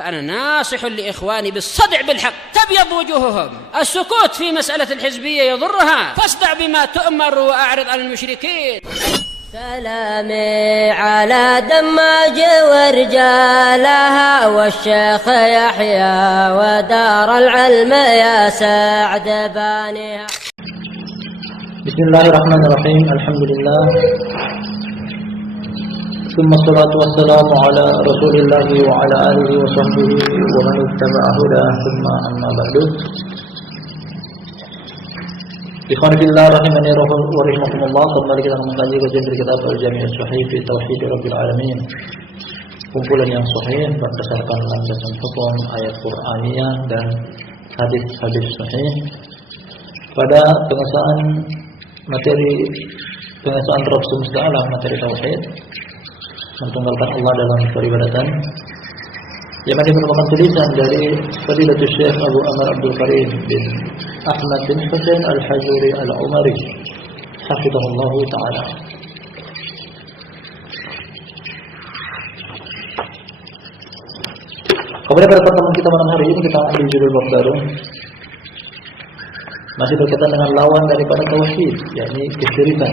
فأنا ناصح لإخواني بالصدع بالحق تبيض وجوههم. السكوت في مسألة الحزبية يضرها، فاصدع بما تؤمر وأعرض عن المشركين. سلامي على دماج ورجالها والشيخ يحيى ودار العلم يا سعد بانيها. بسم الله الرحمن الرحيم. الحمد لله ثم الصلاة والسلام على رسول الله وعلى آله وصحبه ومن اتبع هداه ثم أما بعد. Ikhwan fillah rahimani wa rahimakumullah, kembali kita mengkaji kajian dari kitab Al-Jami' As-Sahih fi Tauhid Rabbil Alamin. Kumpulan yang sahih berdasarkan landasan hukum ayat Qur'aniyah dan hadis-hadis sahih. Pada pengesahan Rabb semesta alam, materi tauhid, mentunggalkan Allah dalam peribadatan, yang ini merupakan tulisan dari Fadilatul Syekh Abu Amr Abdul Karim bin Ahmad bin Husain Al-Hajuri Al-Umari hafizahullah ta'ala. Kemudian pada pertemuan kita malam hari ini kita ambil judul bab baru, masih berkaitan dengan lawan daripada tauhid, yakni kesyirikan.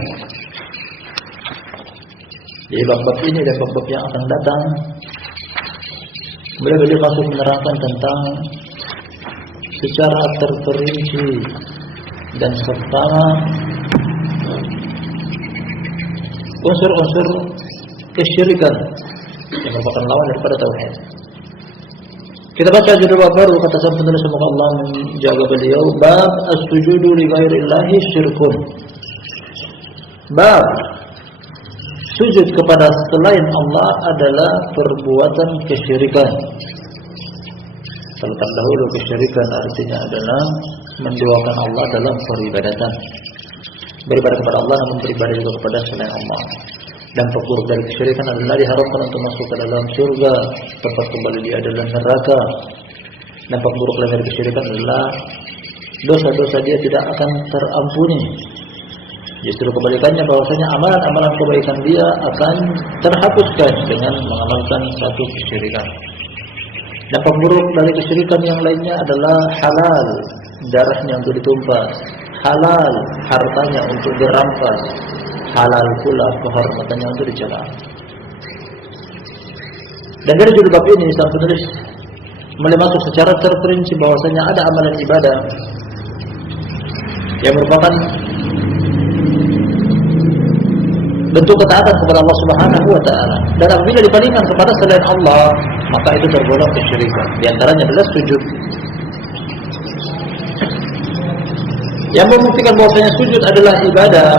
Jadi bab-bab ini dan bab-bab yang akan datang, beliau masuk menerangkan tentang secara terperinci dan serta unsur-unsur kesyirikan yang merupakan lawan daripada tauhid. Kita baca judul bab baru, kata sang penulis, semoga Allah menjaga beliau, bab as-sujudu li ghairillahi syirkun. Bab sujud kepada selain Allah adalah perbuatan kesyirikan. Terletak dahulu kesyirikan artinya adalah menduakan Allah dalam peribadatan. Beribadah kepada Allah namun beribadah juga kepada selain Allah. Dan pemburuk dari kesyirikan adalah diharamkan untuk masuk ke dalam surga, tempat kembali dia adalah neraka. Dan pemburuk dari kesyirikan adalah dosa-dosa dia tidak akan terampuni. Justru kebalikannya, bahwasanya amalan-amalan kebaikan dia akan terhapuskan dengan mengamalkan satu kesyirikan. Dan pemburuk dari kesyirikan yang lainnya adalah halal darahnya untuk ditumpah, halal hartanya untuk dirampas, halal pula kehormatannya untuk dicela. Dan dari judul bab ini sang penulis mulai masuk secara terperinci bahwasanya ada amalan ibadah yang merupakan bentuk ketaatan kepada Allah Subhanahu wa taala, dan apabila dibandingkan kepada selain Allah maka itu tergolong kesyirikan. Di antaranya adalah sujud. Yang membuktikan bahwasanya sujud adalah ibadah,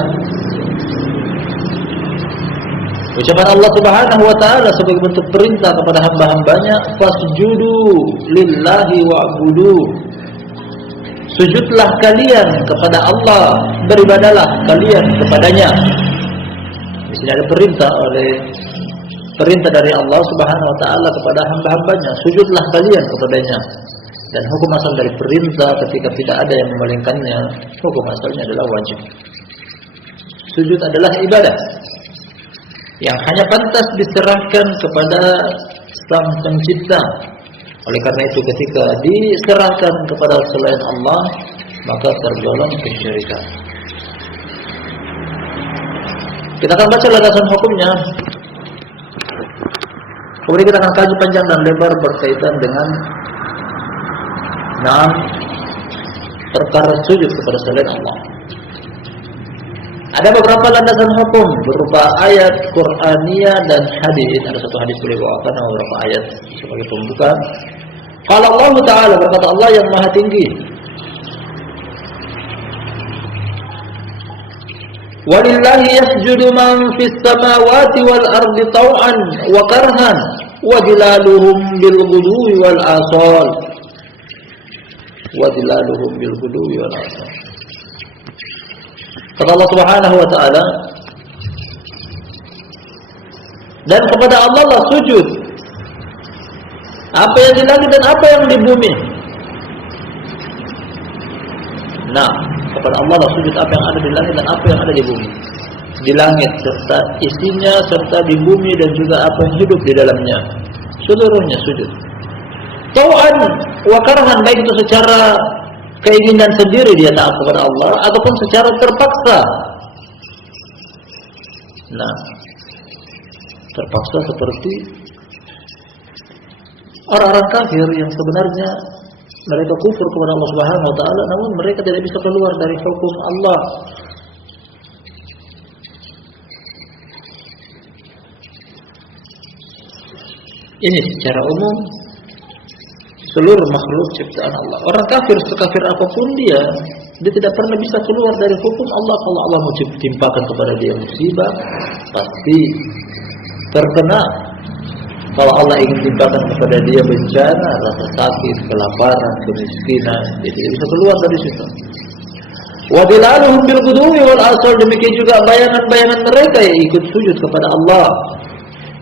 ucapan Allah Subhanahu wa taala sebagai bentuk perintah kepada hamba-hambanya, fasjudu lillahi wa'budu. Sujudlah kalian kepada Allah, beribadahlah kalian kepadanya. Di sini ada perintah dari Allah Subhanahu wa taala kepada hamba-hambanya, sujudlah kalian kepadanya. Dan hukum asal dari perintah ketika tidak ada yang memalingkannya, hukum asalnya adalah wajib. Sujud adalah ibadah yang hanya pantas diserahkan kepada Sang Pencipta. Oleh karena itu ketika diserahkan kepada selain Allah maka tergolong kesyirikan. Kita akan baca landasan hukumnya. Kemudian kita akan kaji panjang dan lebar berkaitan dengan 6 perkara sujud kepada selain Allah. Ada beberapa landasan hukum berupa ayat Qur'aniyah dan hadis. Ada satu hadis boleh bawakan dan beberapa ayat sebagai pembuka. Qala Allah Ta'ala, berkata Allah yang Maha Tinggi, walillahi yasjudu man fis samawati wal ardi taw'an wa karhan wa zilaluhum bil ghudwi wal asal. Wa zilaluhum bil ghudwi wal asal. Kata Allah Subhanahu wa taala, dan kepada Allah lah sujud apa yang di langit dan apa yang di bumi. Nah, kepada Allah lah sujud apa yang ada di langit dan apa yang ada di bumi. Di langit serta isinya, serta di bumi dan juga apa yang hidup di dalamnya, seluruhnya sujud. tau'an wa karhan, baik itu secara keinginan sendiri dia taat kepada Allah ataupun secara terpaksa. Nah, terpaksa seperti orang-orang kafir yang sebenarnya mereka kufur kepada Allah Subhanahu wa taala, namun mereka tidak bisa keluar dari hukum Allah. Ini secara umum seluruh makhluk ciptaan Allah. Orang kafir sekafir apapun dia tidak pernah bisa keluar dari hukum Allah. Kalau Allah mau timpakan kepada dia musibah, pasti terkena. Kalau Allah ingin timpakan kepada dia bencana, rasa sakit, kelaparan, kemiskinan, dia tidak bisa keluar dari situ. Wa dilaluhum bil ghudwi wal asal, demikian juga bayangan-bayangan mereka yang ikut sujud kepada Allah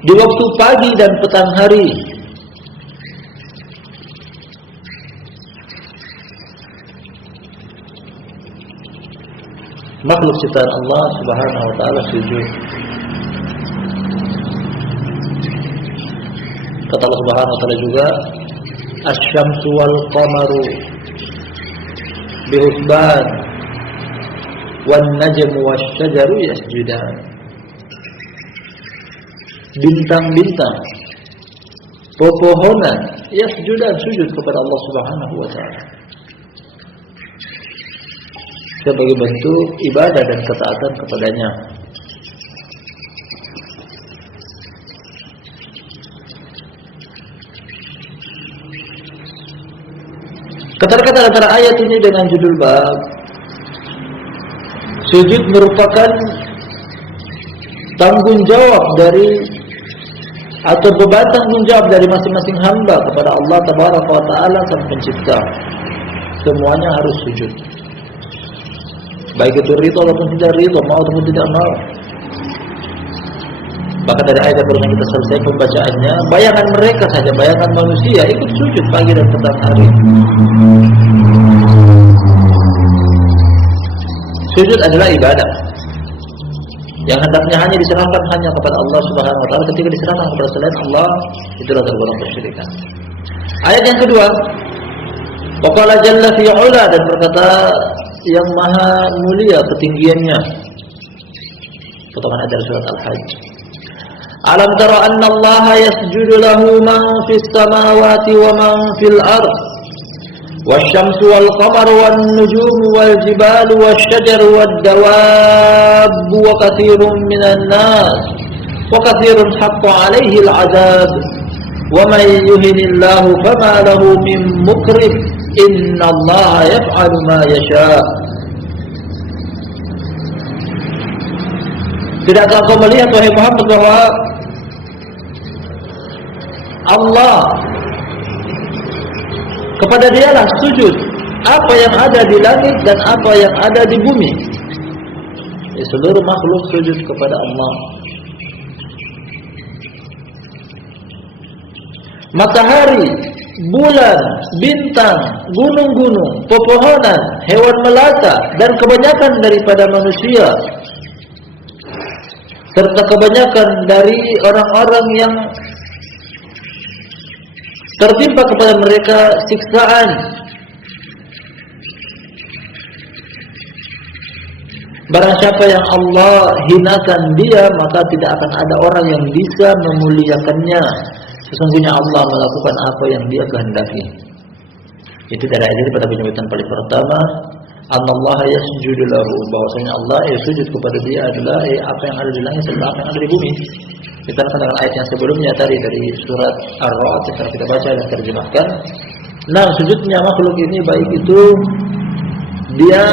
di waktu pagi dan petang hari. Makhluk ciptaan Allah Subhanahu wa taala sujud. Kata Allah Subhanahu wa taala juga, asy-syamsu wal qamaru bihusban wan najmu wasy-syajaru yasjudan. Bintang-bintang, pepohonan yasjudan, sujud kepada Allah Subhanahu wa taala sebagai bentuk ibadah dan ketaatan kepadanya. Kata-kata antara ayat ini dengan judul bab, sujud merupakan tanggung jawab dari atau beban tanggung jawab dari masing-masing hamba kepada Allah Tabaraka wa Ta'ala sang pencipta. Semuanya harus sujud, baik itu ridho ataupun tidak ridho, mau ataupun tidak mau. Bahkan dari ayat yang baru kita selesai pembacaannya, bayangan mereka saja, bayangan manusia ikut sujud pagi dan petang hari. Sujud adalah ibadah yang hendaknya hanya diserahkan hanya kepada Allah Subhanahu wa taala. Ketika diserahkan kepada selain Allah, itulah tergolong kesyirikan. Ayat yang kedua, wa qala jalla fi 'ula, dan berkata yang maha mulia ketinggiannya. Potongan ayat dari surat Al-Hajj. Alam tara anna Allah yasjudu lahu man fis samawati wa man fil ard, wasyamsu wal qamaru wan nujumu wal jibalu wasyajaru wad dawabu wa katsirun minan nas wa katsirun haqqo 'alaihi al-'adzab wa man yuhinillahu fama lahu min mukrim innallaha yaf'alu ma yasha. Tidakkah kau melihat wahai Muhammad bahwa Allah, kepada dialah sujud apa yang ada di langit dan apa yang ada di bumi. Seluruh makhluk sujud kepada Allah. Matahari, bulan, bintang, gunung-gunung, pepohonan, hewan melata, dan kebanyakan daripada manusia, serta kebanyakan dari orang-orang yang tertimpa kepada mereka siksaan. Barang siapa yang Allah hinakan dia, maka tidak akan ada orang yang bisa memuliakannya. Sesungguhnya Allah melakukan apa yang dia kehendaki. Itu dari ayat pada penyebutan paling pertama, Allah yasjudu lahu, bahwasanya Allah sujud kepada dia adalah apa yang ada di langit serta apa yang ada di bumi. Kita akan dengan ayat yang sebelumnya tadi dari surat Ar-Ra'd yang kita baca dan terjemahkan. Nah, sujudnya makhluk ini baik itu dia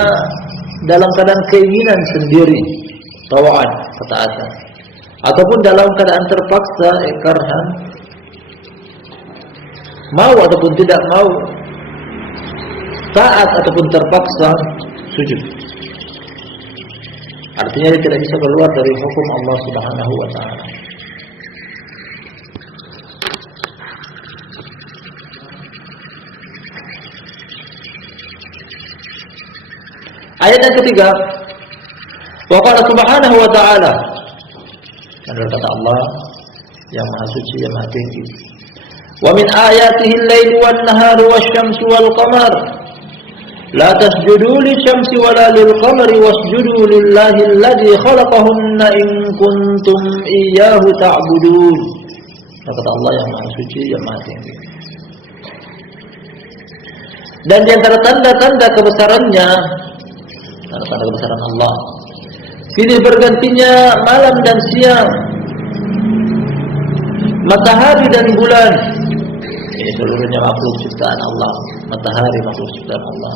dalam keadaan keinginan sendiri, tawaan, ketaatan, ataupun dalam keadaan terpaksa, karhan, mau ataupun tidak mau, taat ataupun terpaksa, sujud. Artinya dia tidak bisa keluar dari hukum Allah Subhanahu wa taala. Ayat yang ketiga, wa qala subhanahu wa ta'ala, adalah kata Allah yang maha suci, yang maha tinggi. Wa min ayatihi al-lailu wan-naharu wasyamsu wal-qamar. La tasjudu lisyamsi wala lil-qamari wasjudu lillahi alladzi khalaqahunna in kuntum iyyahu ta'budun. Kata Allah yang Maha Suci, yang Maha Tinggi. Dan di antara tanda-tanda kebesarannya, tanda-tanda kebesaran Allah, silih bergantinya malam dan siang, matahari dan bulan. Ini seluruhnya makhluk ciptaan Allah. Matahari makhluk ciptaan Allah,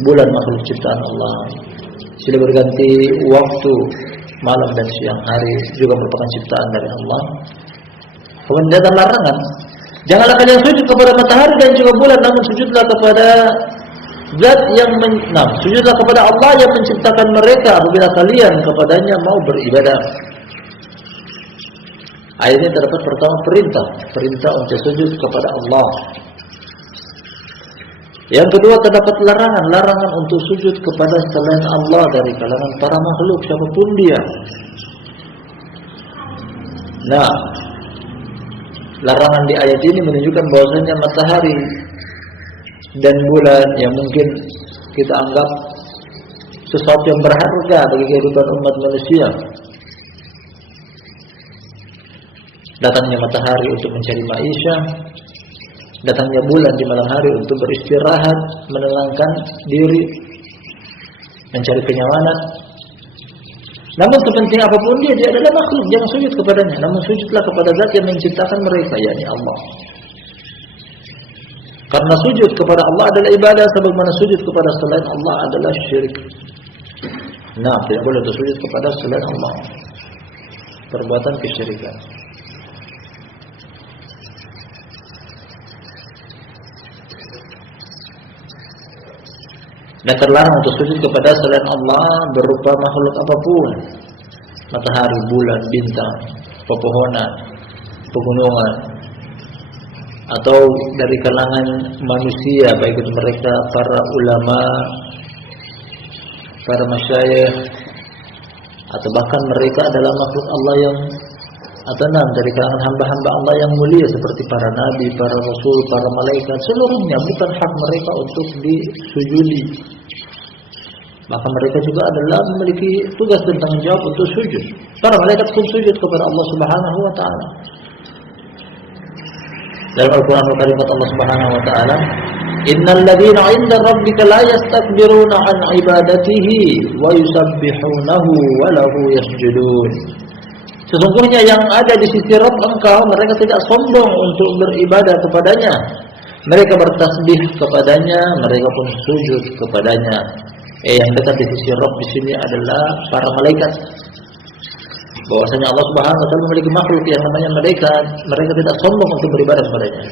bulan makhluk ciptaan Allah. Silih berganti waktu malam dan siang hari juga merupakan ciptaan dari Allah. Kemudian datang larangan, janganlah kalian sujud kepada matahari dan juga bulan, namun sujudlah kepada Zat yang sujudlah kepada Allah yang menciptakan mereka apabila kalian kepadanya mau beribadah. Ayat ini terdapat pertama perintah untuk sujud kepada Allah. Yang kedua terdapat larangan untuk sujud kepada selain Allah dari kalangan para makhluk siapapun dia. Nah, larangan di ayat ini menunjukkan bahwasanya matahari dan bulan yang mungkin kita anggap sesuatu yang berharga bagi kehidupan umat manusia. Datangnya matahari untuk mencari maisha, datangnya bulan di malam hari untuk beristirahat, menenangkan diri, mencari kenyamanan. Namun sepenting apapun dia adalah makhluk, jangan sujud kepadanya. Namun sujudlah kepada Zat yang menciptakan mereka, yakni Allah. Karena sujud kepada Allah adalah ibadah, sebagaimana sujud kepada selain Allah adalah syirik. Nah, tidak boleh sujud kepada selain Allah, perbuatan kesyirikan. Dan terlarang untuk sujud kepada selain Allah berupa makhluk apapun, matahari, bulan, bintang, pepohonan, pegunungan, atau dari kalangan manusia, baik itu mereka para ulama, para masyayikh, atau bahkan mereka adalah makhluk Allah yang dari kalangan hamba-hamba Allah yang mulia seperti para nabi, para rasul, para malaikat, seluruhnya bukan hak mereka untuk disujudi. Maka mereka juga adalah memiliki tugas dan tanggung jawab untuk sujud. Para malaikat pun sujud kepada Allah Subhanahu wa taala. Dalam Al-Qur'an Al-Karim kata Allah Subhanahu wa taala, "Innal ladzina 'inda rabbika la yastakbiruna 'an 'ibadatihi wa yusabbihunahu wa lahu yasjudun." Sesungguhnya yang ada di sisi Rabb engkau, mereka tidak sombong untuk beribadah kepadanya. Mereka bertasbih kepadanya, mereka pun sujud kepadanya. Yang dekat di sisi Rabb di sini adalah para malaikat. Bahwasanya Allah Subhanahu wa taala memiliki makhluk yang namanya malaikat, mereka tidak sombong untuk beribadah kepadanya.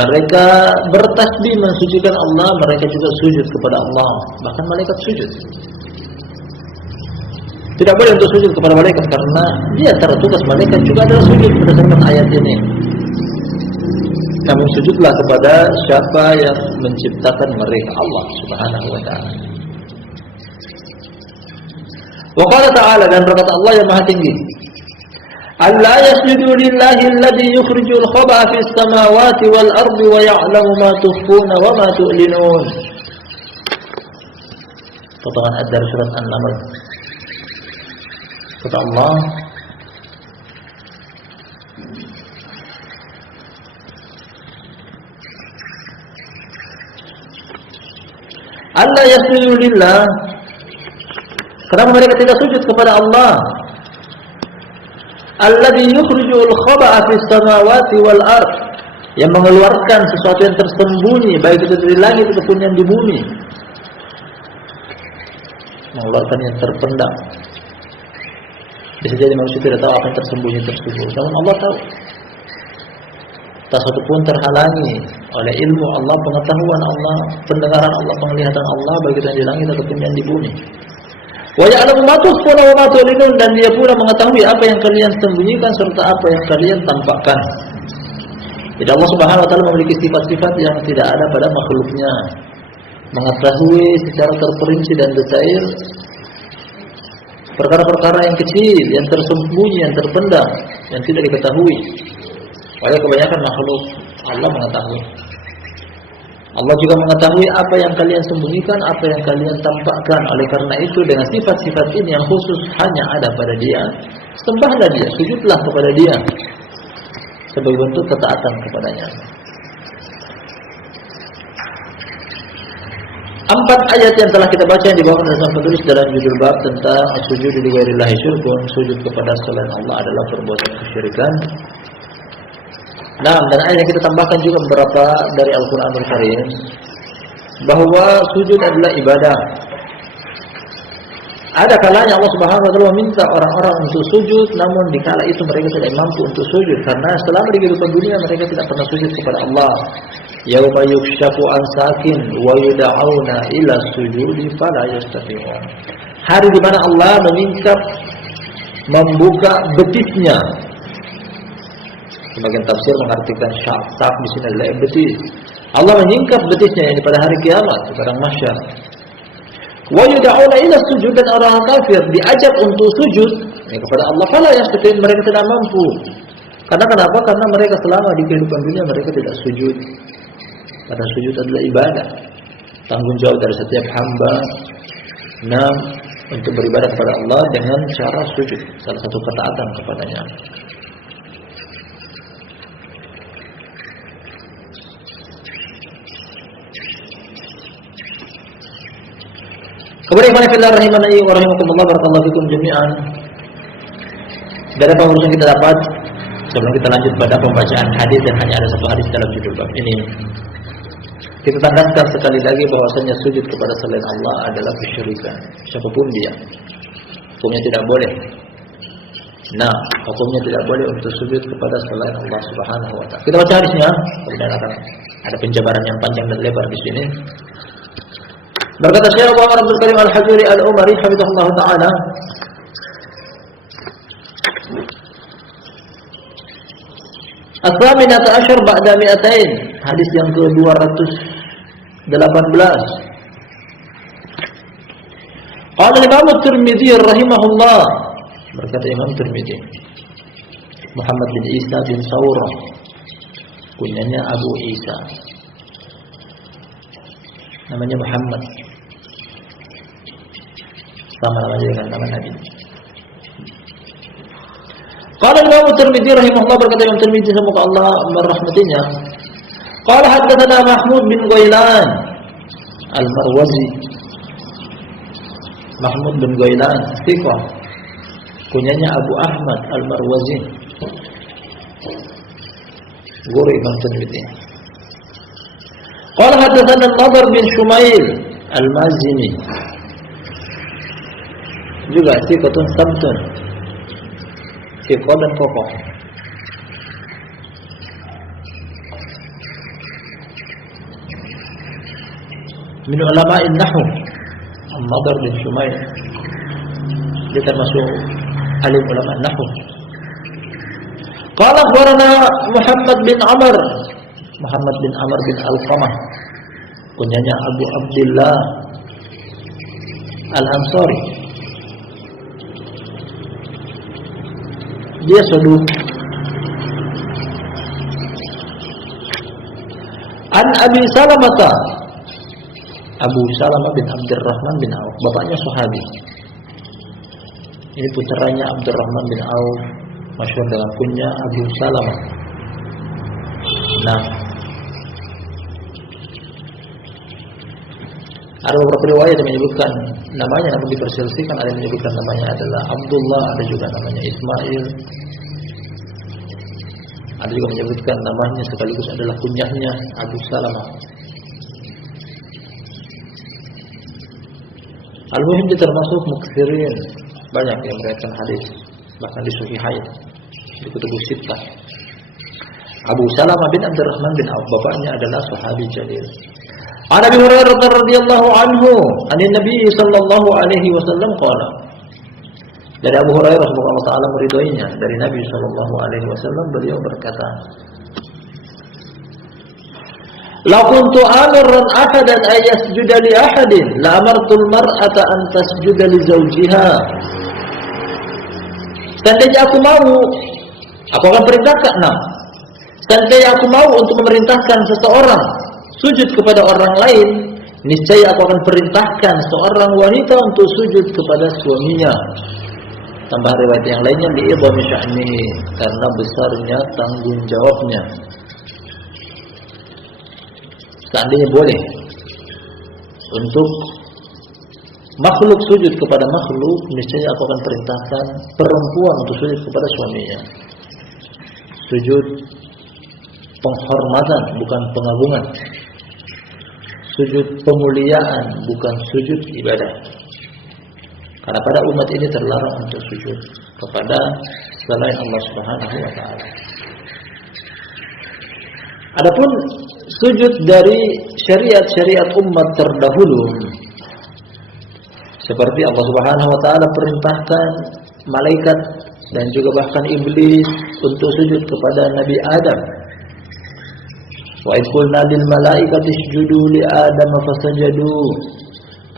Mereka bertasbih mensucikan Allah, mereka juga sujud kepada Allah, bahkan malaikat sujud. Tidak boleh untuk sujud kepada malaikat karena dia tugas malaikat juga adalah sujud berdasarkan ayat ini. Namun sujudlah kepada siapa yang menciptakan mereka, Allah Subhanahu wa taala. Wa qala ta'ala, dan berkata Allah yang Maha Tinggi, "Alla yasjudu lillahi alladhi yukhrijul khaba'a fis samawati wal ardi wa ya'lamu ma tukhfuna wa ma tu'linun." Potongan Ad-Dar surat An-Naml. Kata Allah, "Alla yasjudu lillah." Kenapa mereka tidak sujud kepada Allah? Alladzi yukhrijul khaba'a fis samawati wal ard, yang mengeluarkan sesuatu yang tersembunyi baik itu dari langit ataupun yang di bumi. Mengeluarkan yang terpendam. Bisa jadi manusia tidak tahu apa yang tersembunyi tersebut, namun Allah tahu. Tak satu pun terhalangi oleh ilmu Allah, pengetahuan Allah, pendengaran Allah, penglihatan Allah baik itu yang di langit ataupun yang di bumi. Wa ya'lamu ma tukhfuna wa ma tu'linun, dan dia pula mengetahui apa yang kalian sembunyikan serta apa yang kalian tampakkan. Jadi Allah Subhanahu wa taala memiliki sifat-sifat yang tidak ada pada makhluknya. Mengetahui secara terperinci dan detail perkara-perkara yang kecil, yang tersembunyi, yang terpendam, yang tidak diketahui. Walaupun kebanyakan makhluk Allah mengetahui. Allah juga mengetahui apa yang kalian sembunyikan, apa yang kalian tampakkan. Oleh karena itu dengan sifat-sifat ini yang khusus hanya ada pada Dia, sembahlah Dia, sujudlah kepada Dia sebagai bentuk ketaatan kepadanya. 4 ayat yang telah kita baca yang dibawakan oleh sang penulis dalam judul bab tentang sujud li ghairillahi syirkun, sujud kepada selain Allah adalah perbuatan kesyirikan. Nah, dan ayat yang kita tambahkan juga beberapa dari Al-Quranul Karim bahwa sujud adalah ibadah. Ada kalanya Allah Subhanahu wa taala meminta orang-orang untuk sujud, namun di kala itu mereka tidak mampu untuk sujud karena selama di kehidupan dunia mereka tidak pernah sujud kepada Allah. Yauma yukshafu an sakin wa yud'auna ila sujudi fala yastati'un. Hari di mana Allah membuka betisnya. Sebagian tafsir mengartikan syaq di sini adalah betis. Allah menyingkap betisnya yang pada hari kiamat, di padang mahsyar. Wa yud'auna ila sujud, dan orang kafir diajak untuk sujud kepada Allah, fala yastati'un, mereka tidak mampu. Karena kenapa? Karena mereka selama di kehidupan dunia mereka tidak sujud. Karena sujud adalah ibadah, tanggung jawab dari setiap hamba untuk beribadah kepada Allah dengan cara sujud, salah satu ketaatan kepadanya. Kemudian fillah rahimani wa rahimakumullah, barakallahu fikum jami'an. Dari pengurusan kita dapat, sebelum kita lanjut pada pembacaan hadis, dan hanya ada satu hadis dalam judul bab ini, kita tandaskan sekali lagi bahwasanya sujud kepada selain Allah adalah kesyirikan. Siapapun dia, hukumnya tidak boleh. Nah, hukumnya tidak boleh untuk sujud kepada selain Allah Subhanahu wa taala. Kita baca hadisnya, kemudian akan ada penjabaran yang panjang dan lebar di sini. Berkata Syekh Muhammad Abdul Karim Al-Hajuri Al-Umari hafizahullah taala, As-saminata asyar ba'da mi'atain, hadis yang ke-218. Qala Imam At-Tirmidzi rahimahullah, berkata Imam Tirmidzi, Muhammad bin Isa bin Sawrah, kunyanya Abu Isa, namanya Muhammad, sama namanya dengan nama Nabi. Qala Imam Tirmidzi rahimahullah, berkata Imam Tirmidzi semoga Allah merahmatinya, qala haddatsana Mahmud bin Ghailan Al-Marwazi. Mahmud bin Ghailan thiqah, kunyanya Abu Ahmad Al-Marwazi, guru Imam Tirmidzi. Qala haddatsana Nadhr bin Shumail Al-Mazini, juga thiqatun sabtun, thiqah dan kokoh. Min ulama'in nahwu, Nadhr bin Shumail, dia termasuk alim ulama nahwu. Qala akhbarana Muhammad bin Amr, Muhammad bin Amr bin Al-Qamah, kunyanya Abu Abdullah Al-Ansari, dia saduq. An Abi Salamah, Abu Salamah bin Abdurrahman bin Auf, bapaknya sahabi. Ini putranya Abdurrahman bin Auf, masyhur dengan kunya Abu Salamah. Nah, ada beberapa riwayat yang menyebutkan namanya, namun diperselisihkan. Ada yang menyebutkan namanya adalah Abdullah, ada juga namanya Ismail, ada juga menyebutkan namanya sekaligus adalah kunyahnya Abu Salamah. Al-Muhim dia termasuk muksirin, banyak yang meriwayatkan hadis, bahkan di Sahihain, di Kutubus Sittah. Abu Salamah bin Abdurrahman bin Auf, bapaknya adalah sahabi jalil. An Abi Hurairah radhiyallahu anhu, an Nabi sallallahu alaihi wasallam qala, dari Abu Hurairah semoga Allah taala meridhoinya, dari Nabi sallallahu alaihi wasallam beliau berkata, la kuntu amiran ahadan ay yasjuda li ahadin la amartul mar'ata an tasjuda li zawjiha. Seandainya aku mau, aku akan perintahkan Seandainya aku mau untuk memerintahkan seseorang sujud kepada orang lain, niscaya aku akan perintahkan seorang wanita untuk sujud kepada suaminya. Tambah riwayat yang lainnya li'idhami sya'nihi, karena besarnya tanggung jawabnya. Seandainya boleh untuk makhluk sujud kepada makhluk, niscaya aku akan perintahkan perempuan untuk sujud kepada suaminya. Sujud penghormatan, bukan pengagungan. Sujud pemuliaan, bukan sujud ibadah. Karena pada umat ini terlarang untuk sujud kepada selain Allah Subhanahu wa taala. Adapun sujud dari syariat-syariat umat terdahulu, seperti Allah Subhanahu wa taala perintahkan malaikat dan juga bahkan iblis untuk sujud kepada Nabi Adam. Wa idh qulna lil malaikati isjudu li Adam fasajadu.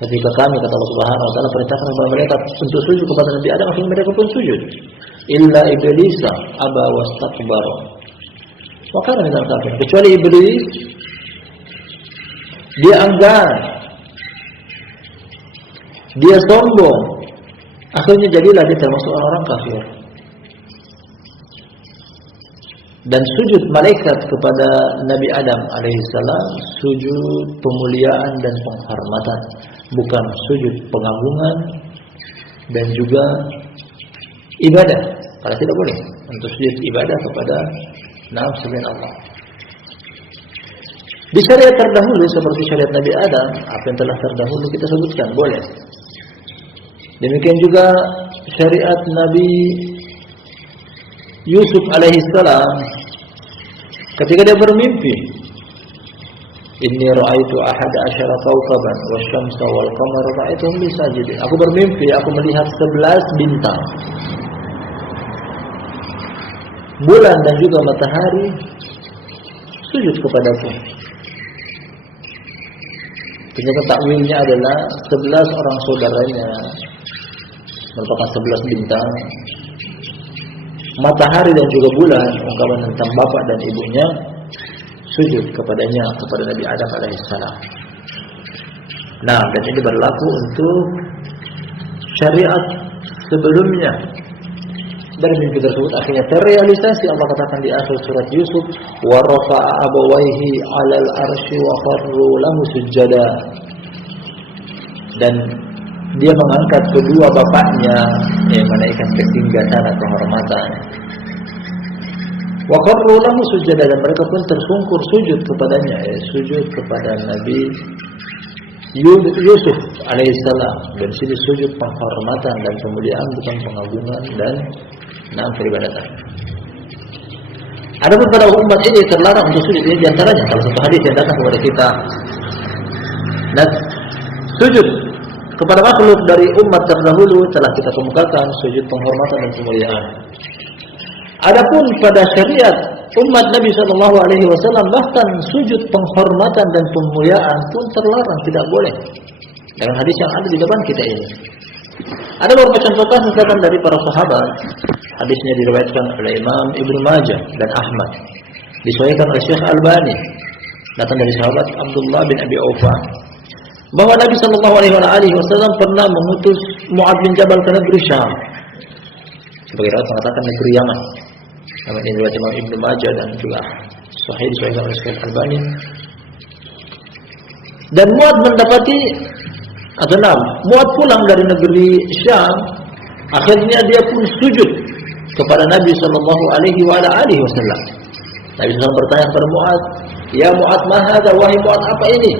Ketika kami, kata Allah Subhanahu wa taala, perintahkan kepada malaikat untuk sujud kepada Nabi Adam, akhirnya mereka pun sujud. Illa iblisa aba wastakbara. Wa kana minal kafirin. Kecuali iblis, dia enggan, dia sombong, akhirnya jadilah dia termasuk orang kafir. Dan sujud malaikat kepada Nabi Adam alaihissalam sujud pemuliaan dan penghormatan, bukan sujud pengagungan dan juga ibadah. Karena tidak boleh untuk sujud ibadah kepada nama selain Allah. Di syariat terdahulu seperti syariat Nabi Adam, apa yang telah terdahulu kita sebutkan boleh. Demikian juga syariat Nabi Yusuf alaihissalam ketika dia bermimpi, inni ra'aitu ahada asyara kawkaban wasyamsa wal qamara ra'aituhum li sajidin. Aku bermimpi, aku melihat 11 bintang, bulan dan juga matahari sujud kepadaku. Ternyata takwilnya adalah 11 orang saudaranya merupakan 11 bintang, matahari dan juga bulan, ungkapan tentang bapak dan ibunya sujud kepadanya, kepada Nabi Adam alaihissalam. Nah, dan ini berlaku untuk syariat sebelumnya. Dari mimpi tersebut akhirnya terrealisasi. Allah katakan di akhir surat Yusuf, wa rafa'a abawaihi 'alal arsy wa kharru lahu sujada. Dan dia mengangkat kedua bapaknya yang menaikkan ketinggian kehormatan. Wa kharru lahu sujada, dan mereka pun tersungkur sujud kepadanya, sujud kepada Nabi Yusuf alaihissalam. Dan sini sujud penghormatan dan pemuliaan, bukan pengagungan dan peribadatan. Adapun pada umat ini terlarang untuk sujud, ini diantaranya salah satu hadis yang datang kepada kita. Dan sujud kepada makhluk dari umat terdahulu telah kita kemukakan, sujud penghormatan dan pemuliaan. Adapun pada syariat umat Nabi SAW, bahkan sujud penghormatan dan pemuliaan pun terlarang, tidak boleh. Dengan hadis yang ada di depan kita ini. Ada beberapa contoh dari para sahabat. Hadisnya diriwayatkan oleh Imam Ibnu Majah dan Ahmad. Disahihkan oleh Syekh Albani. Datang dari sahabat Abdullah bin Abi Aufa, bahwa Nabi SAW pernah mengutus Mu'adz bin Jabal ke negeri Syam. Sebagai riwayat mengatakan negeri Yaman. Namun ini riwayat Imam Ibnu Majah dan juga sahih disahihkan oleh Syekh Albani. Dan Mu'adz mendapati Mu'adz pulang dari negeri Syam, akhirnya dia pun sujud kepada Nabi SAW. Nabi SAW bertanya kepada Mu'adz, ya Mu'adz, ma hadza, wahai Mu'adz, apa ini?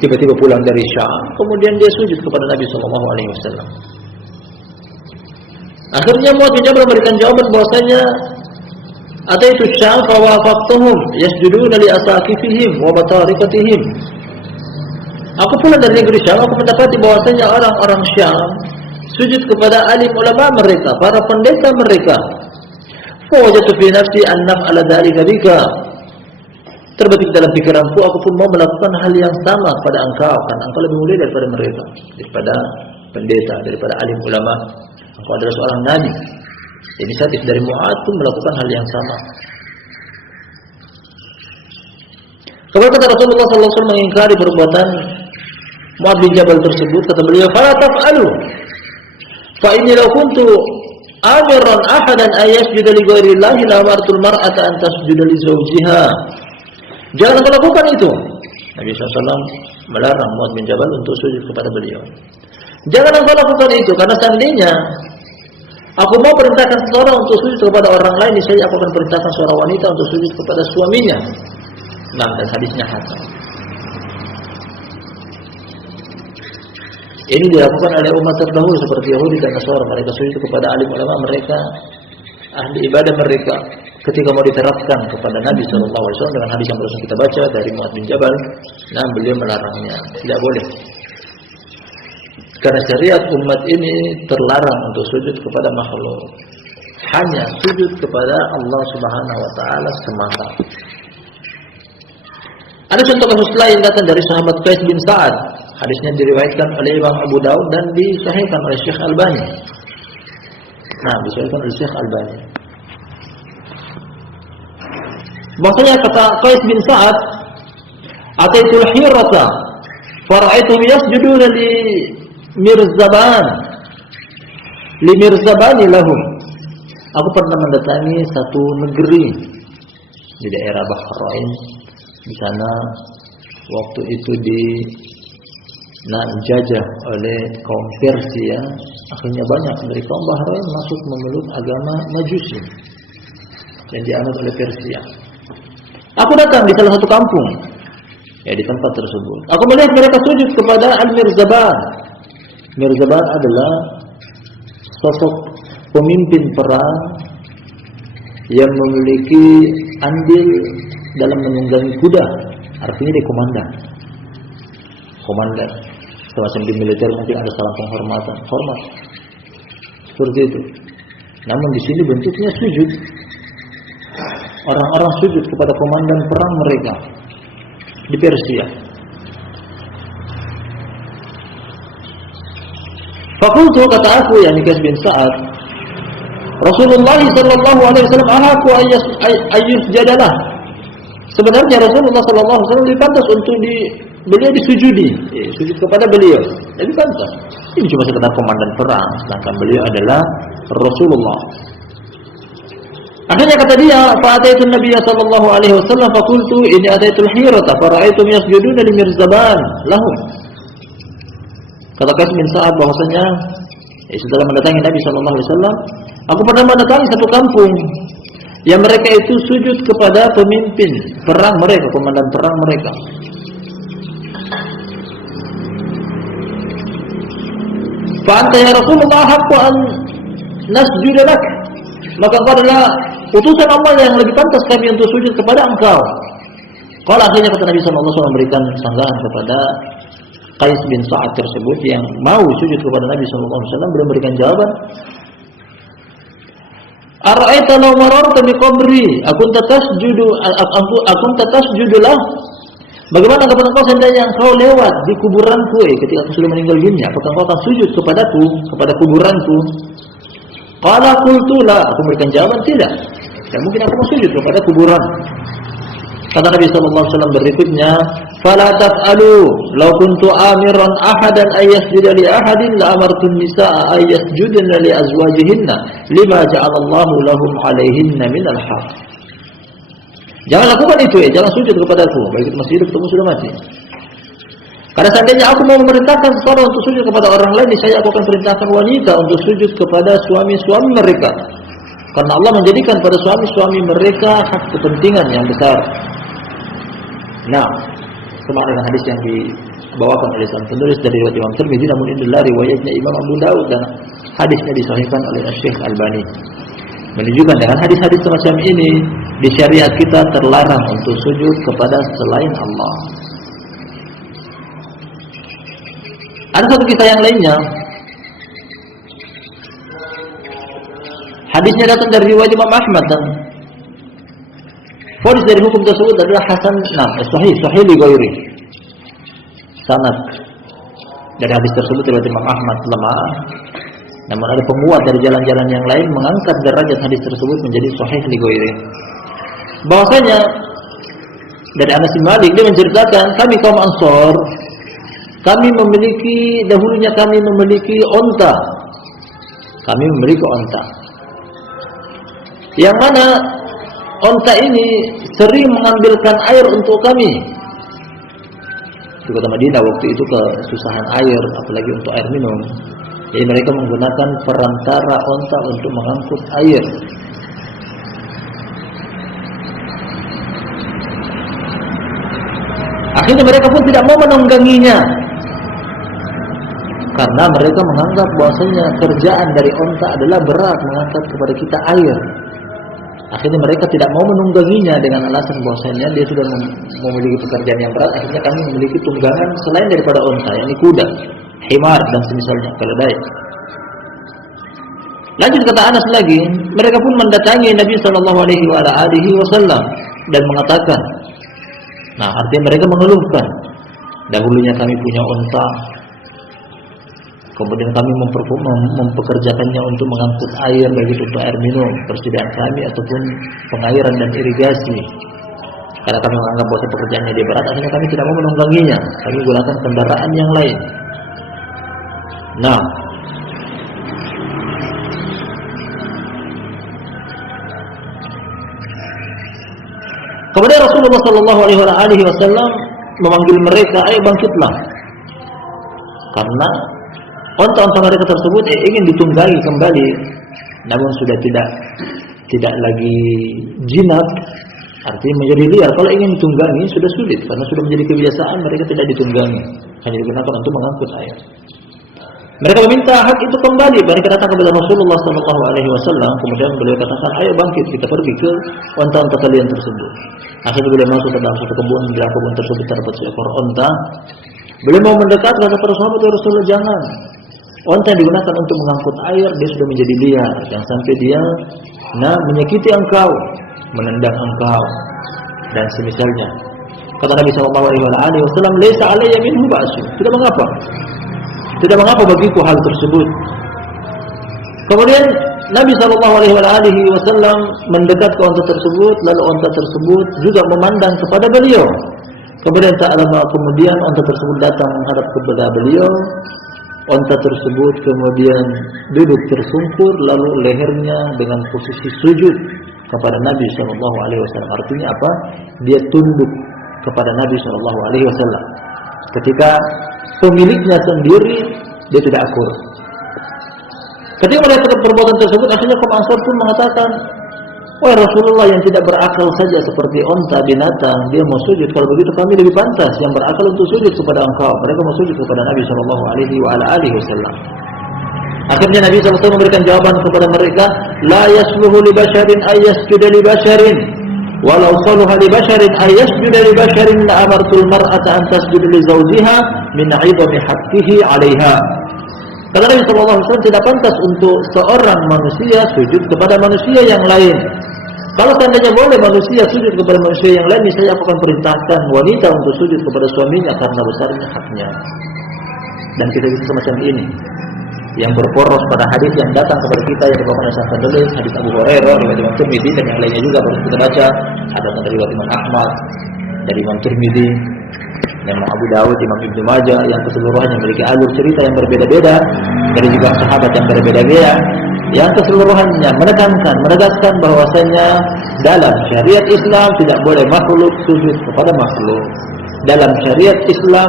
Tiba-tiba pulang dari Syam, kemudian dia sujud kepada Nabi SAW. Akhirnya Mu'adz bin Jabal memberikan jawaban bahwasanya ataitu Syam fa wafaqtuhum yasjuduna li asaqifihim wa batariqatihim. Aku pulang dari negeri Syam, aku mendapati bahwasanya orang-orang Syam sujud kepada alim ulama mereka, para pendeta mereka. Fa wajadtu fi nafsi an naf'ala dzalika bika. Terbetik dalam pikiranku, aku pun mau melakukan hal yang sama pada engkau, karena engkau lebih mulia daripada mereka, daripada pendeta, daripada alim ulama. Engkau adalah seorang nabi. Inisiatif dari Mu'adz pun melakukan hal yang sama. Kemudian kata Rasulullah SAW mengingkari perbuatan Mu'adz bin Jabal tersebut, kata beliau, "Fala taf'alu, fa inni law kuntu amiran ahadan an yasjuda li ghairi llahi la amartul mar'ata an tasjuda li zawjiha." Jangan kau lakukan itu. Nabi SAW melarang Mu'adz bin Jabal untuk sujud kepada beliau. Jangan engkau lakukan itu, karena seandainya aku mau perintahkan seseorang untuk sujud kepada orang lain, niscaya aku akan perintahkan seorang wanita untuk sujud kepada suaminya. Nah, dan hadisnya hasan. Ini dilakukan oleh umat terdahulu seperti Yahudi dan Nasara. Mereka sujud kepada alim ulama mereka, ahli ibadah mereka. Ketika mau diterapkan kepada Nabi SAW dengan hadis yang baru kita baca dari Mu'adz bin Jabal, nah beliau melarangnya, tidak boleh. Karena syariat umat ini terlarang untuk sujud kepada makhluk. Hanya sujud kepada Allah Subhanahu wa taala semata. Ada contoh kasus lain datang dari sahabat Qais bin Sa'ad. Hadisnya diriwayatkan oleh Imam Abu Daud dan disahihkan oleh Syekh Albani. Nah, disahihkan oleh Syekh Albani. Bahasanya kata Qais bin Sa'ad, "Ataitul Hirata, fara'aituhum yasjuduna li mirzabani lahum." Aku pernah mendatangi satu negeri di daerah Bahrain. Di sana waktu itu dijajah oleh kaum Persia. Akhirnya banyak dari kaum Bahrain masuk memeluk agama Majusi yang dianut oleh Persia. Aku datang di salah satu kampung, ya di tempat tersebut. Aku melihat mereka sujud kepada Al-Mirzaban. Mirzaban adalah sosok pemimpin perang yang memiliki andil dalam menunggangi kuda. Artinya dia komandan. Semacam di militer mungkin ada salam penghormatan, hormat. Seperti itu. Namun di sini bentuknya sujud. Orang-orang sujud kepada komandan perang mereka di Persia. Fakultu, kata aku, yakni Qais bin Sa'ad, Rasulullah sallallahu alaihi wasallam ahaku ayyusjadalah. Sebenarnya Rasulullah sallallahu alaihi wasallam lebih pantas untuk beliau disujudi, sujud kepada beliau. Lebih pantas. Ini cuma sekedar komandan perang, sedangkan beliau adalah Rasulullah. Akhirnya kata dia, "Fa'ataitu Nabiy sallallahu alaihi wasallam faqultu inni ataitul Hirata fara'aitum yasjuduna li mirzaban lahum." Kata Qais bin Sa'ad bahwasanya setelah mendatangi Nabi sallallahu alaihi wasallam, aku pernah mendatangi satu kampung yang mereka itu sujud kepada pemimpin perang mereka, komandan perang mereka. Fa anta ya Rasulullah haqqu an nasjuda lak. Maka engkau adalah utusan Allah yang lebih pantas kami untuk sujud kepada engkau. Kalau akhirnya kata Nabi SAW memberikan sanggahan kepada Qais bin Sa'ad tersebut yang mau sujud kepada Nabi SAW, beliau memberikan jawaban, "Ara'aita law mararta bi qabri akunta tasjudu lah?" Bagaimana kepada engkau seandainya engkau lewat di kuburanku ketika aku sudah meninggal dunia, apakah engkau akan sujud kepadaku, kepada kuburanku? Qala qultu la, aku memberikan jawaban tidak. Tidak mungkin aku sujud kepada kuburan. Kata Nabi sallallahu alaihi wasallam berikutnya, "Fala taf'alu, law kuntu amiran ahadan ay yasjuda li ahadin la amartu an-nisaa ay yasjudna li azwajihinna lima ja'alallahu lahum 'alaihinna min al-haq." Jangan lakukan itu, jangan sujud kepadaku, baik itu masih hidup atau sudah mati. Karena seandainya aku mau memerintahkan seseorang untuk sujud kepada orang lain, saya akan perintahkan wanita untuk sujud kepada suami-suami mereka. Karena Allah menjadikan pada suami-suami mereka hak kepentingan yang besar. Nah, sama dengan hadis yang dibawakan oleh sang penulis dari riwayat Imam Tirmidzi, namun ini adalah riwayatnya Imam Abu Daud dan hadisnya disahihkan oleh Syekh Albani. Menunjukkan dengan hadis-hadis semacam ini di syariat kita terlarang untuk sujud kepada selain Allah. Ada satu kisah yang lainnya. Hadisnya datang dari riwayat Imam Ahmad dan hadis dari hukum tersebut adalah hasan, sahih li ghairi. Sanad dari hadis tersebut riwayat Imam Ahmad lemah. Namun ada penguat dari jalan-jalan yang lain mengangkat derajat hadis tersebut menjadi sahih li ghairi. Bahwasanya dari Anas bin Malik, dia menceritakan, kami kaum Ansor, dahulunya kami memiliki onta. Kami memiliki onta. Yang mana onta ini sering mengambilkan air untuk kami. Di kota Madinah waktu itu kesusahan air, apalagi untuk air minum. Jadi mereka menggunakan perantara onta untuk mengangkut air. Akhirnya mereka pun tidak mau menungganginya, karena mereka menganggap bahwasanya kerjaan dari onta adalah berat, mengangkat kepada kita air. Akhirnya mereka tidak mau menungganginya dengan alasan bahwasanya dia sudah memiliki pekerjaan yang berat. Akhirnya kami memiliki tunggangan selain daripada onta, yakni kuda, himar dan semisalnya, keledai. Lanjut kata Anas lagi, mereka pun mendatangi Nabi SAW dan mengatakan, nah artinya mereka mengeluhkan, dahulunya kami punya onta, kemudian kami mempekerjakannya untuk mengangkut air, baik itu untuk air minum, persediaan kami ataupun pengairan dan irigasi. Karena kami menganggap bahwa pekerjaannya dia berat, akhirnya kami tidak mau menungganginya. Kami gunakan kendaraan yang lain. Nah, kemudian Rasulullah SAW memanggil mereka, ayo bangkitlah, karena onta-onta mereka tersebut ingin ditunggangi kembali, namun sudah tidak lagi jinak, artinya menjadi liar. Kalau ingin ditunggangi sudah sulit, karena sudah menjadi kebiasaan mereka tidak ditunggangi, hanya digunakan untuk mengangkut air. Mereka meminta hak itu kembali. Mereka datang kepada Rasulullah SAW, kemudian beliau katakan, ayo bangkit, kita pergi ke onta-onta kalian tersebut. Akhirnya beliau masuk ke dalam satu kebun. Di dalam kebun tersebut terdapat seekor onta. Beliau mau mendekat, kata para sahabat, ya Rasulullah, jangan. Onta yang digunakan untuk mengangkut air, dia sudah menjadi liar. Jangan sampai dia menyakiti engkau, menendang engkau, dan semisalnya. Kata Nabi SAW, laisa alayya minhu ba'su. Tidak mengapa bagiku hal tersebut. Kemudian Nabi SAW mendekat ke onta tersebut, lalu onta tersebut juga memandang kepada beliau. Kemudian tak lama kemudian onta tersebut datang menghadap kepada beliau. Onta tersebut kemudian duduk tersungkur, lalu lehernya dengan posisi sujud kepada Nabi SAW. Artinya apa? Dia tunduk kepada Nabi SAW. Ketika pemiliknya sendiri dia tidak akur. Ketika mereka perbuatan tersebut, akhirnya kaum Ansar pun mengatakan, wahai Rasulullah, yang tidak berakal saja seperti onta binatang, dia mau sujud. Kalau begitu kami lebih pantas yang berakal untuk sujud kepada engkau. Mereka mau sujud kepada Nabi SAW. Akhirnya Nabi SAW memberikan jawaban kepada mereka, la yasluhu li basharin ay yasjuda li basharin, walau saluha li basharin ay yasjuda li basharin la amartul mar'ata an tasjuda li zawjiha min 'idami haqqihi 'alayha. Kata Nabi SAW, tidak pantas untuk seorang manusia sujud kepada manusia yang lain. Kalau seandainya boleh manusia sujud kepada manusia yang lain, misalnya aku akan perintahkan wanita untuk sujud kepada suaminya karena besarnya haknya. Dan kita bisa semacam ini, yang berporos pada hadis yang datang kepada kita yang dibawakan oleh Syaikh Al-Albani, hadis Abu Hurairah, riwayat Imam Tirmidzi dan yang lainnya juga baru kita baca. Ada dari riwayat Imam Ahmad, dari Imam Tirmidzi, Imam Abu Dawud, Imam Ibnu Majah, yang keseluruhannya memiliki alur cerita yang berbeda-beda dari juga sahabat yang berbeda-beda, yang keseluruhannya menegaskan bahwasanya dalam syariat Islam tidak boleh makhluk sujud kepada makhluk. Dalam syariat Islam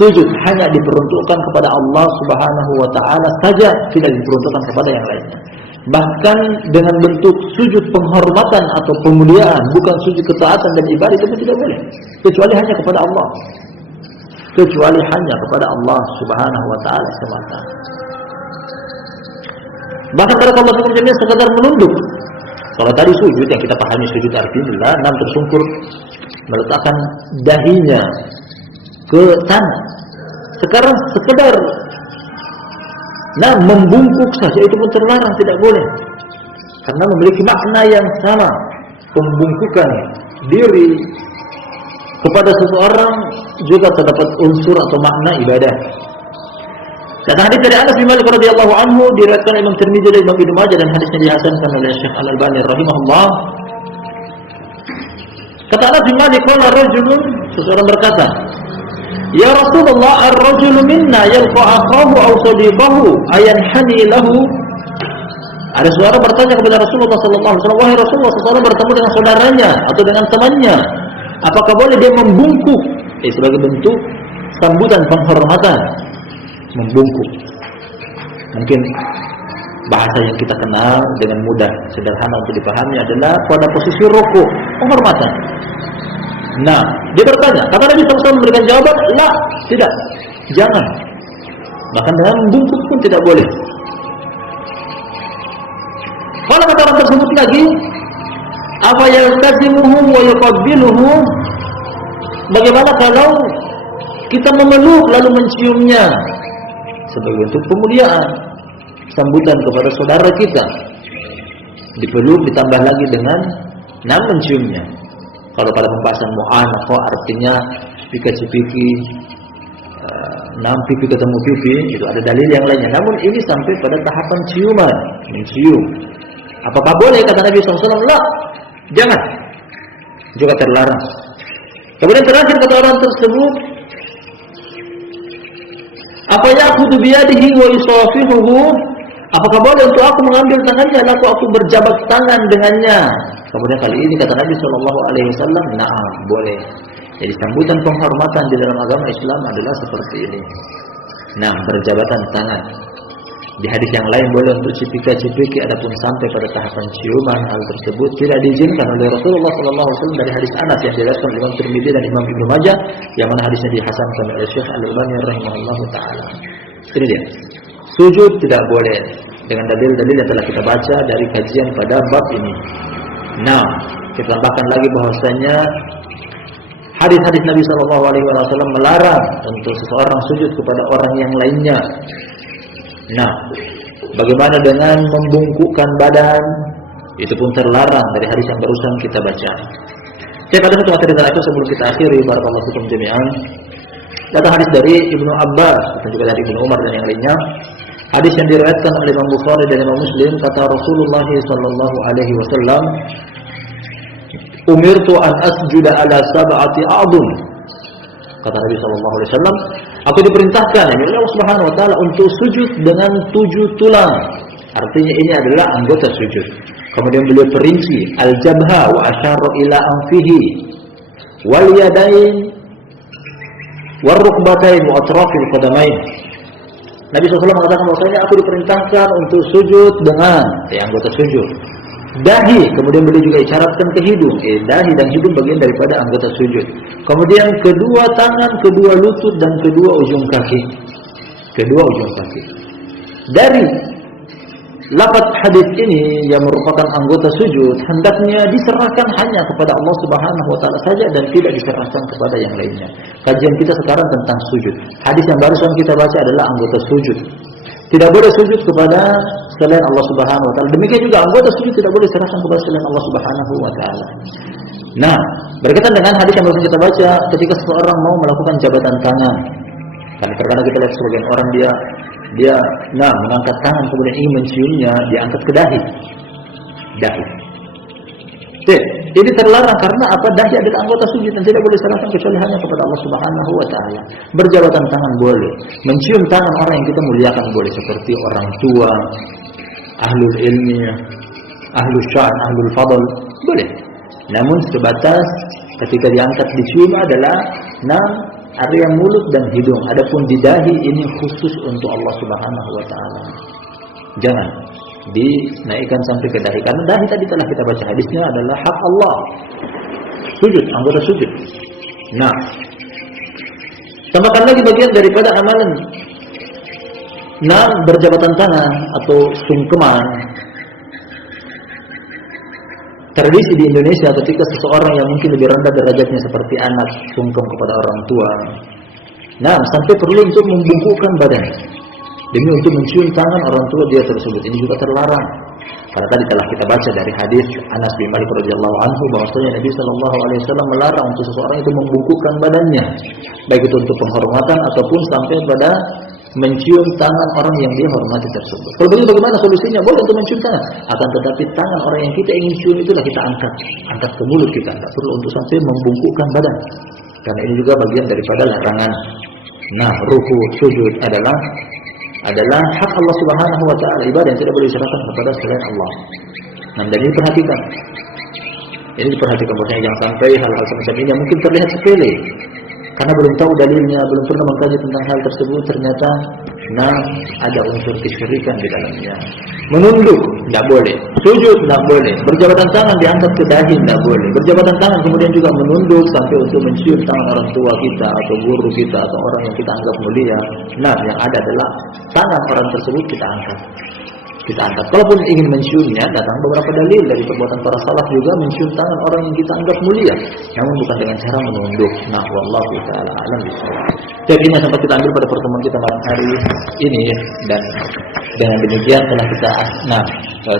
sujud hanya diperuntukkan kepada Allah Subhanahu wa taala saja, tidak diperuntukkan kepada yang lainnya. Bahkan dengan bentuk sujud penghormatan atau pemuliaan, bukan sujud ketaatan dan ibadah, itu tidak boleh, kecuali hanya kepada Allah. Kecuali hanya kepada Allah Subhanahu wa taala semata. Bahkan pada kaum muslimin sekadar menunduk. Kalau tadi sujud yang kita pahami sujud artinya tersungkur, meletakkan dahinya ke tanah. Sekarang sekedar membungkuk saja itu pun terlarang, tidak boleh. Karena memiliki makna yang sama. Pembungkukan diri kepada seseorang juga terdapat unsur atau makna ibadah. Kata hadis dari Anas bin Malik radhiyallahu anhu, diriwayatkan Imam Tirmidzi dan Imam Ibnu Majah, dan hadisnya dihasankan oleh Syekh Al-Albani rahimahullah. Kata Anas bin Malik, qala rajulun, seseorang berkata, "Ya Rasulullah, ar-rajulu minna yalqa akhahu aw sadiqahu ayanhani lahu?" Ada seorang bertanya kepada Rasulullah sallallahu alaihi wasallam, "Wahai Rasulullah, seseorang bertemu dengan saudaranya atau dengan temannya, apakah boleh dia membungkuk sebagai bentuk sambutan penghormatan?" Membungkuk. Mungkin bahasa yang kita kenal dengan mudah, sederhana untuk dipahami adalah pada posisi rukuk, penghormatan. Nah, dia bertanya, kata Nabi SAW memberikan jawaban, "La, tidak, jangan." Bahkan dengan membungkuk pun tidak boleh. Kalau kata orang tersebut lagi, apa yaltazimuhu wa yuqabbiluhu? Bagaimana kalau kita memeluk lalu menciumnya sebagai bentuk pemuliaan, sambutan kepada saudara kita? Dipeluk ditambah lagi dengan menciumnya. Kalau pada pembahasan mu'anaqah artinya pika-cipiki, pipi ketemu pipi, itu ada dalil yang lainnya. Namun ini sampai pada tahapan ciuman, mencium. Apakah boleh? Kata Nabi SAW, "La, jangan." Juga terlarang. Kemudian terakhir kata orang tersebut, "Apa ya'khudhu biyadihi wa yusafihuhu?" Apakah boleh untuk aku mengambil tangannya lalu aku berjabat tangan dengannya? Kemudian kali ini kata Nabi SAW, "Na'am, boleh." Jadi sambutan penghormatan di dalam agama Islam adalah seperti ini. Nah, berjabatan tangan. Di hadis yang lain boleh untuk cipika-cipiki, adapun sampai pada tahapan ciuman, hal tersebut tidak diizinkan oleh Rasulullah SAW dari hadis Anas yang diriwayatkan oleh Imam Tirmidzi dan Imam Ibnu Majah, yang mana hadisnya dihasankan oleh Syekh Al-Albani rahimahullahu taala. Ini dia. Sujud tidak boleh dengan dalil-dalil yang telah kita baca dari kajian pada bab ini. Nah, kita tambahkan lagi bahwasanya hadis-hadis Nabi SAW melarang untuk seseorang sujud kepada orang yang lainnya. Nah, bagaimana dengan membungkukkan badan? Itu pun terlarang dari hadis yang barusan kita baca. Saya pada satu materi terakhir sebelum kita akhiri, barakallahu fikum jami'an. Datang hadis dari Ibnu Abbas dan juga dari Ibnu Umar dan yang lainnya. Hadis yang diriwayatkan oleh Imam Bukhari dan Imam Muslim, kata Rasulullah sallallahu alaihi wasallam, "Umirtu an asjuda ala sab'ati a'dhum." Kata Nabi sallallahu alaihi wasallam, aku diperintahkan oleh Allah Subhanahu wa taala untuk sujud dengan 7 tulang. Artinya ini adalah anggota sujud. Kemudian beliau perinci al-jabha wa asyara ila anfihi wal yadain war rukbatain wa atrafil qadamain. Nabi SAW mengatakan bahwasanya aku diperintahkan untuk sujud dengan anggota sujud. Dahi, kemudian beliau juga isyaratkan ke hidung. Dahi dan hidung bagian daripada anggota sujud. Kemudian kedua tangan, kedua lutut dan kedua ujung kaki. Kedua ujung kaki. Dari lafaz hadis ini yang merupakan anggota sujud hendaknya diserahkan hanya kepada Allah Subhanahu wa taala saja dan tidak diserahkan kepada yang lainnya. Kajian kita sekarang tentang sujud. Hadis yang barusan kita baca adalah anggota sujud. Tidak boleh sujud kepada selain Allah Subhanahu wa taala. Demikian juga anggota sujud tidak boleh diserahkan kepada selain Allah Subhanahu wa taala. Nah, berkaitan dengan hadis yang barusan kita baca, ketika seseorang mau melakukan jabatan tangan, kan terkadang kita lihat sebagian orang dia mengangkat tangan kemudian ingin menciumnya, diangkat ke dahi. Ini terlarang karena apa? Dahi adalah anggota sujud dan tidak boleh diserahkan kecuali hanya kepada Allah Subhanahu wa taala. Berjabatan tangan boleh, mencium tangan orang yang kita muliakan boleh, seperti orang tua, ahlul ilmi, ahlul sya'an, ahlul fadl, boleh. Namun sebatas ketika diangkat dicium adalah area mulut dan hidung. Adapun di dahi ini khusus untuk Allah Subhanahu wa taala. Jangan dinaikkan sampai ke dahi karena dahi tadi telah kita baca hadisnya adalah hak Allah. Sujud, anggota sujud. Nah, tambahkan lagi bagian daripada amalan berjabatan tangan atau sungkeman. Tradisi di Indonesia ketika seseorang yang mungkin lebih rendah derajatnya seperti anak sungkem kepada orang tua, sampai perlu untuk membungkukkan badan demi untuk mencium tangan orang tua dia tersebut. Ini juga terlarang. Karena tadi telah kita baca dari hadis Anas bin Malik radhiyallahu anhu bahwasanya Nabi sallallahu alaihi wasallam melarang untuk seseorang itu membungkukkan badannya, baik itu untuk penghormatan ataupun sampai pada mencium tangan orang yang dia hormati tersebut. Kalau begitu bagaimana solusinya? Boleh untuk mencium tangan, akan tetapi tangan orang yang kita ingin cium itulah kita angkat ke mulut kita. Tidak perlu untuk sampai membungkukkan badan, karena ini juga bagian daripada larangan. Nah, ruku, sujud adalah hak Allah Subhanahu wa taala, ibadah yang tidak boleh diserahkan kepada selain Allah. Nah, dan ini perhatikan. Ini diperhatikan bahwasanya jangan sampai hal-hal semacam ini yang mungkin terlihat sepele, karena belum tahu dalilnya, belum pernah mengkaji tentang hal tersebut, ternyata ada unsur kesyirikan di dalamnya. Menunduk tidak boleh, sujud tidak boleh, berjabatan tangan diangkat ke dahi tidak boleh, berjabatan tangan kemudian juga menunduk sampai untuk mencium tangan orang tua kita atau guru kita atau orang yang kita anggap mulia. Nah, yang ada adalah tangan orang tersebut kita angkat. Kalaupun ingin menciumnya, datang beberapa dalil dari perbuatan para salaf juga mencium tangan orang yang kita anggap mulia, namun bukan dengan cara menunduk. Nah, wallahu taala alam bishawab. Jadi ini sampai kita ambil pada pertemuan kita malam hari ini, dan dengan demikian telah kita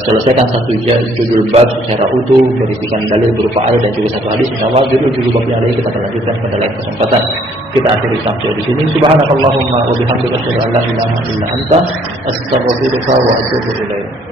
selesaikan satu judul bab secara utuh, berisikan dalil berupa ayat dan juga satu hadis. Insyaallah judul bab yang lain kita akan lanjutkan pada lain kesempatan. Kita akhiri sampai di sini. Subhanakallahumma wa bihamdika asyhadu an la ilaha illa anta astaghfiruka wa atubu ilaik.